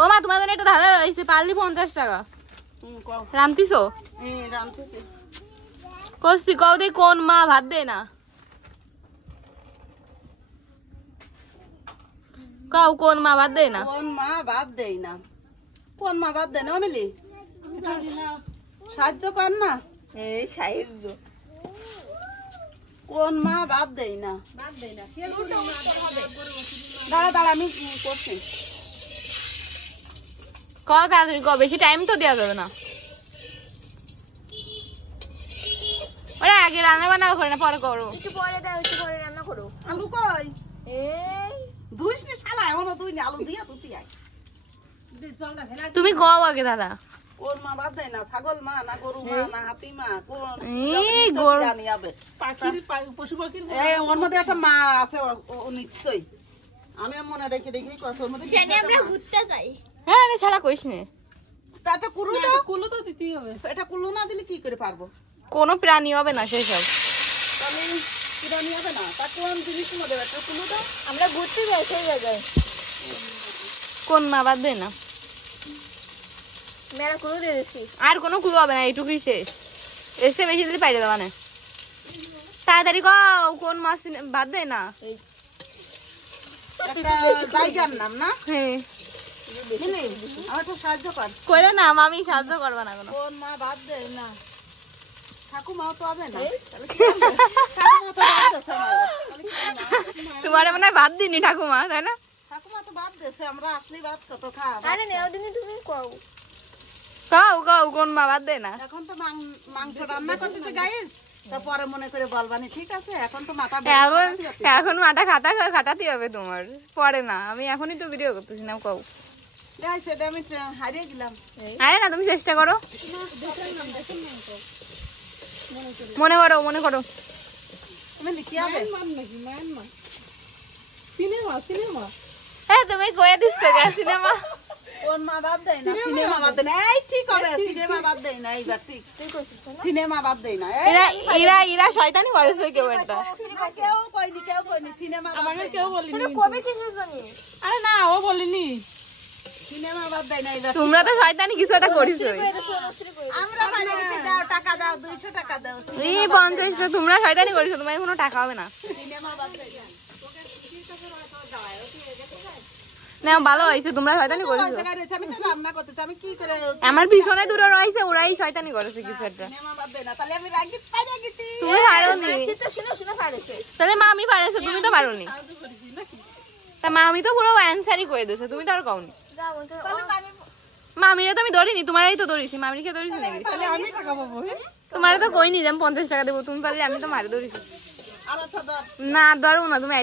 ও মা তোমার জন্য একটা ধাঁধা রয়েছে, পারলি 50 টাকা। রামতিছো? কস্তি কও দে, কোন মা ভাত দেয় না? কও কোন মা ভাত দেয় না? কোন মা ভাত দেয় না? কোন মা ভাত দেয় না অমিলি? সাহায্য কর না। এই সাহায্য। কোন মা ভাত দেয় না? দাঁড়া দাঁড়া আমি করছি। কও তাড়াতাড়ি কও, বেশি টাইম তো দেওয়া যাবে না। ওরা আগে রান্না বান্না করে না, পরে করো। একটু পরে দাও, একটু পরে রান্না করো। আলু কই? এই ধুইস নি শালা, এখনো তুই আলু দিয়া তুই আয়। তুমি কও আগে দাদা। কোন মা ভাত দেয় না? ছাগল মা না গরু মা না হাতি মা? কোন এই গরু জানি আবে পশু পাখি। ওর মধ্যে একটা মা আছে, ও নিশ্চয়ই। আমি মনে রেখে রেখে কথা, ওর মধ্যে সেনে আমরা ঘুরতে যাই। হ্যাঁ রে শালা কইস নে। একটা কুলু দাও। কুলু তো দিতেই হবে। এটা কুলু না দিলে কি করে পারবো? কোনো প্রাণী হবে না সেসব। তাহলে কিরা নিয়ে হবে না? তা কোন জিনিস মধ্যে একটা কুলু দাও। আমরা ঘুরতে যাই সেই জায়গায়। কোন মা বাদ দেয় না? মেলা কুলো দিয়ে দিছি। আর কোনো কুলো হবে না, এইটুকুই শেষ। এসে বেশি দিলে পাইরে দেওয়া না। তাড়াতাড়ি কও কোন মাছ বাদ দেয় না? একটা জায়গার নাম না? হ্যাঁ মিলি আমার একটু সাহায্য কর। কইলে না, মামি সাহায্য করবে না কোনো। কোন মা ভাত দেয় না? ঠাকুমাও তো হবে না। তাহলে কি হবে? ঠাকুমা তো ভাত দিছে আমাদের। তাহলে কি হবে? তোমার মনে হয় ভাত দিনি ঠাকুমা, তাই না? ঠাকুমা তো ভাত দিছে, আমরা আসলেই ভাত তো খাবো। আরে নেও দিনি তুমি কও। কও কও কোন মা বাদ দেয় না? এখন তো মাংস রান্না করতেছে গাইস, তারপরে মনে করে বলবানি, ঠিক আছে? এখন তো মাথা এখন মাটা খাটাতে হবে তোমার, পরে না। আমি এখনই তো ভিডিও করতেছি না, কও। গাইস এটা আমি হারিয়ে গেলাম। আরে না, তুমি চেষ্টা করো, মনে করো মনে করো। তুমি লিখি হবে সিনেমা সিনেমা। হ্যাঁ তুমি কয়ে দিচ্ছ সিনেমা। কোন মা বাদ দেয় না? সিনেমা বাদ দেয় না। এই ঠিক হবে, সিনেমা বাদ দেয় না। এইবার ঠিক সিনেমা বাদ দেয় না। এরা শয়তানি করেছে কেউ একটা। কেউ কইনি সিনেমা বাদ দেয় না। কেউ বলেনি। কবে কিছু জানি। আরে না, ও বলেনি সিনেমা বাদ দেয় না। এইবার তোমরা তো শয়তানি কিছু একটা করেছো। আমরা পারে গেছি, দাও টাকা দাও, 200 টাকা দাও। এই 50 তোমরা শয়তানি করেছো, তোমার কোনো টাকা হবে না। সিনেমা বাদ দেয় না। না ভালো হয়েছে, তোমরা শয়তানি করেছো। আমি তো রান্না করতেছি, আমি কি করে? আমার পিছনে দূরে রয়েছে, ওরাই শয়তানি করেছে কিছু একটা। সিনেমা বাদ দেয় না, তাহলে আমি রাগি পাইরে গেছি। তুমি পারোনি, সেটা শুনে পারেছে। তাহলে মামি পারেছে, তুমি তো পারোনি। তা মামি তো পুরো অ্যানসারই করে দিয়েছে, তুমি তো আর কওনি। যাও বলতে মামিরে তো আমি ধরিনি, তোমারই তো ধরেছি। মামিকে ধরেছি নাকি? তাহলে আমি টাকা পাবো। তোমার তো কইনি যে আমি 50 টাকা দেবো, তুমি পারলে, আমি তো মারে ধরেছি। আর তো না ধরো না তুমি।